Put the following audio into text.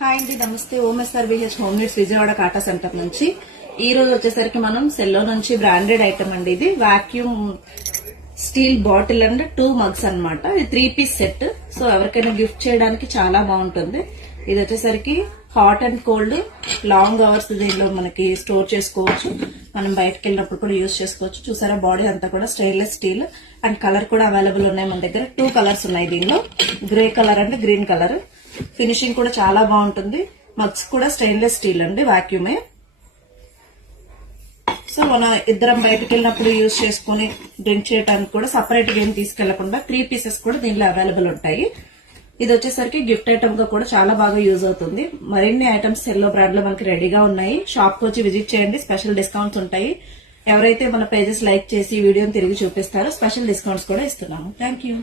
Hi అండి, నమస్తే. ఓఎస్ఆర్వీహెచ్ home needs Vijayawada కాటా centre నుంచి ఈ రోజు వచ్చేసరికి మనం సెల్లో నుంచి బ్రాండెడ్ ఐటమ్ అండి. ఇది vacuum steel bottle and 2 mugs అన్నమాట. ఇది 3 పీస్ సెట్. సో ఎవరికైనా గిఫ్ట్ చేయడానికి చాలా బాగుంటుంది. ఇది వచ్చేసరికి hot and cold long hours దీనిలో మనకి స్టోర్ చేసుకోవచ్చు. మనం బయటకు వెళ్ళినప్పుడు కూడా యూజ్ చేసుకోవచ్చు. చూసారా, బాడీ అంతా కూడా స్టెయిన్లెస్ స్టీల్ అండ్ కలర్ కూడా అవైలబుల్ ఉన్నాయి మన దగ్గర. 2 కలర్స్ ఉన్నాయి దీనిలో, grey colour and green colour. Finishing కూడా చాలా బాగుంటుంది. మగ్స్ కూడా స్టెయిన్లెస్ స్టీల్ అండి, వాక్యూమే. సో మనం ఇద్దరం బయటకు వెళ్ళినప్పుడు యూజ్ చేసుకుని డ్రింక్ చేయడానికి కూడా సపరేట్ గా ఏం తీసుకెళ్లకుండా 3 పీసెస్ కూడా దీనిలో అవైలబుల్ ఉంటాయి. ఇది వచ్చేసరికి గిఫ్ట్ ఐటమ్ గా కూడా చాలా బాగా యూజ్ అవుతుంది. మరిన్ని ఐటమ్స్ సెల్లో బ్రాండ్ లో మనకి రెడీగా ఉన్నాయి. షాప్ కు వచ్చి విజిట్ చేయండి, స్పెషల్ డిస్కౌంట్స్ ఉంటాయి. ఎవరైతే మన పేజెస్ లైక్ చేసి వీడియోని తిరిగి చూపిస్తారో స్పెషల్ డిస్కౌంట్స్ కూడా ఇస్తున్నాము. Thank you.